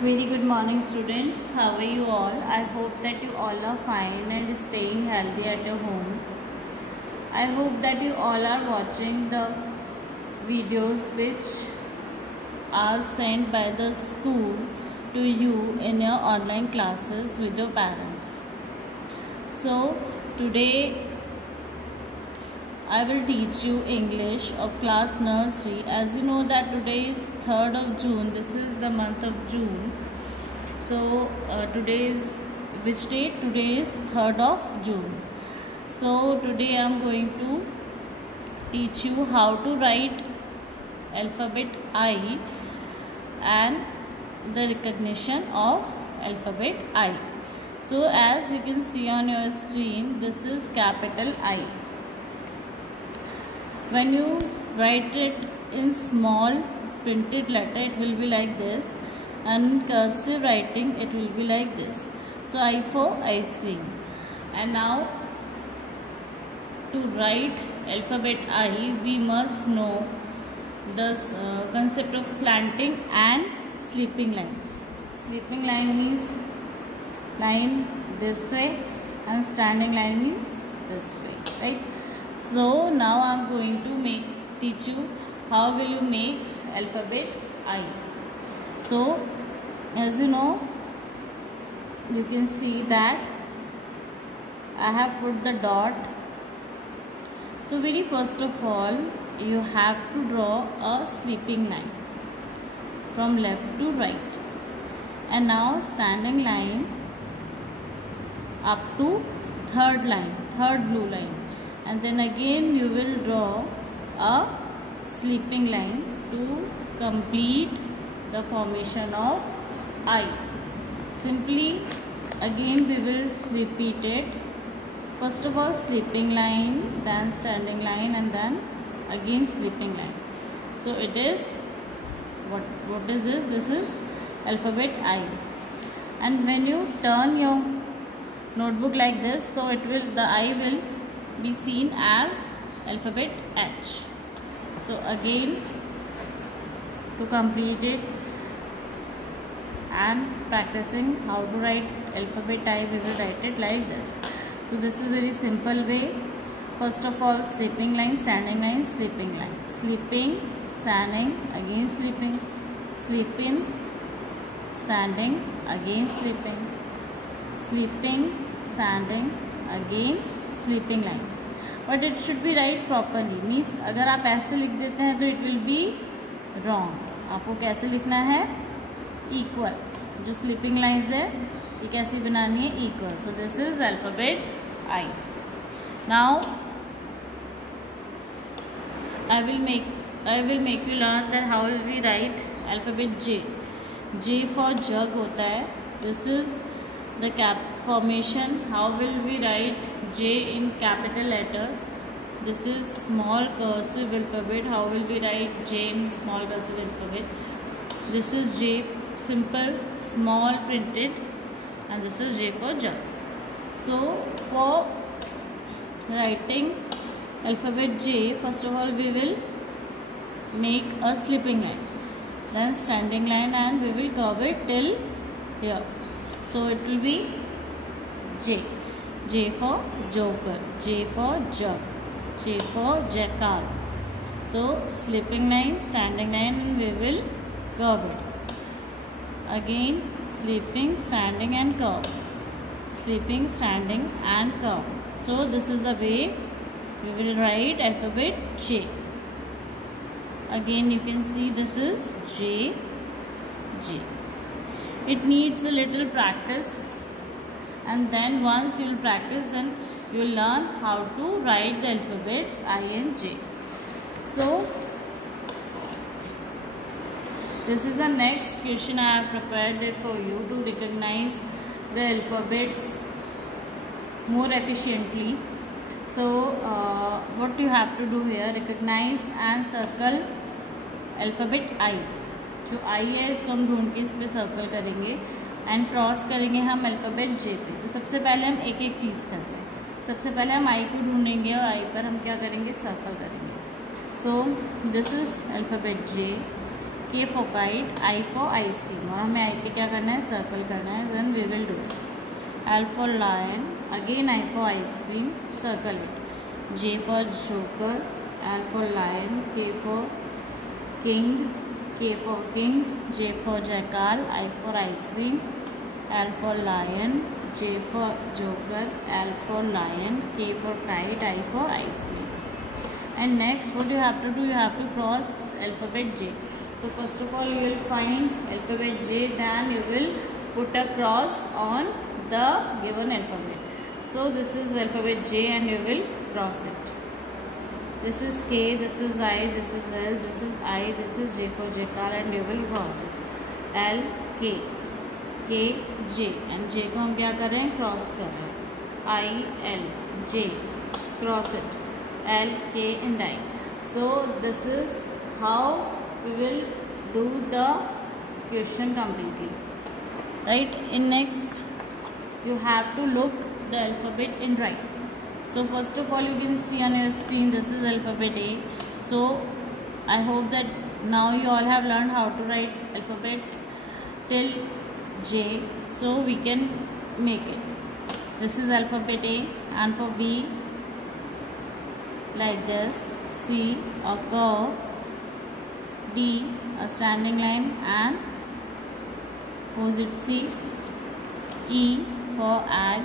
Very good morning, students. How are you all? I hope that you all are fine and staying healthy at your home. I hope that you all are watching the videos which are sent by the school to you in your online classes with your parents. So today I will teach you English of class nursery. As you know that today is 3rd of June. This is the month of June. So today is which date? Today is 3rd of June. So today I am going to teach you how to write alphabet I and the recognition of alphabet I. So as you can see on your screen, this is capital I. When you write it in small printed letter, it will be like this, and in cursive writing it will be like this. So I for ice cream. And now to write alphabet I, we must know the concept of slanting and sleeping line. Sleeping line means line this way and standing line means this way, right? So now I am going to teach you how will you make alphabet I. So as you know, you can see that I have put the dot. So very first of all, you have to draw a sleeping line from left to right, and now standing line up to third blue line, and then again you will draw a sleeping line to complete the formation of I. Simply again we will repeat it. First of all sleeping line, then standing line, and then again sleeping line. So it is what is this? This is alphabet I. And when you turn your notebook like this, so the I will be seen as alphabet H. So again, to complete it and practicing how to write alphabet I, we will write it like this. So this is very simple way. First of all sleeping line, standing line, sleeping line, sleeping, standing, again sleeping, sleeping, standing, again sleeping, sleeping, standing, again sleeping line. But it should be right properly. Means अगर आप ऐसे लिख देते हैं तो it will be wrong. आपको कैसे लिखना है? Equal. जो sleeping lines है ये कैसी बनानी है? Equal. So this is alphabet I. Now I will make you learn that how will we write alphabet J. J for jug होता है. This is the cap formation. How will we write J in capital letters? This is small cursive alphabet. How will we write J in small cursive alphabet? This is J, simple small printed, and this is J for jug. So for writing alphabet J, first of all we will make a sleeping line, then standing line, and we will curve it till here. So it will be J. J for joker, J for jug, J for jackal. So sleeping line, standing line, and we will curve it. Again sleeping, standing, and curve. Sleeping, standing, and curve. So this is the way we will write alphabet J. Again you can see this is J, J. It needs a little practice, and then once you will practice, then you will learn how to write the alphabets I and J. So this is the next question. I have prepared it for you to recognize the alphabets more efficiently. So what you have to do here, recognize and circle alphabet I. जो I है इसको हम ढूंढ के इस पे circle करेंगे and cross करेंगे हम अल्फ़ाबेट J पे. तो सबसे पहले हम एक एक चीज़ करते हैं. सबसे पहले हम I को ढूंढेंगे और I पर हम क्या करेंगे? सर्कल करेंगे. So this is alphabet J. K for kite, I for ice cream. और हमें I पे क्या करना है, सर्कल करना है. Then we will do it. L for lion, again I for ice cream, circle it. J for joker, L for lion, K for king, K for king, J for jackal, I for ice cream, L for lion, J for joker, L for lion, K for kite, I for ice cream. And next what you have to do, you have to cross alphabet J. So first of all you will find alphabet J, then you will put a cross on the given alphabet. So this is alphabet J and you will cross it. This is K, this is I, this is L, this is I, this is J for jackal and you will cross it. L, K, K, J and J को हम क्या कर रहे हैं, cross कर रहे हैं. I, L, J, cross it. L, K and I. So this is how we will do the question completely. Right? In next you have to look the alphabet in right. So first of all you can see on your screen this is alphabet A. So I hope that now you all have learned how to write alphabets till J, so we can make it. This is alphabet A, and for B like this, C a curve, D a standing line and opposite C, E for egg.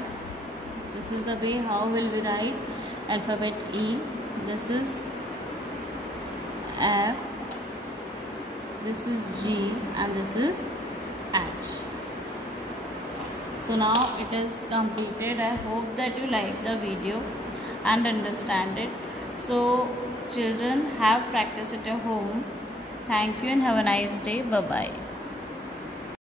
This is the way how will we write alphabet E. This is F, this is G and this is H. So now it is completed. I hope that you like the video and understand it. So children, have practice at your home. Thank you and have a nice day. Bye bye.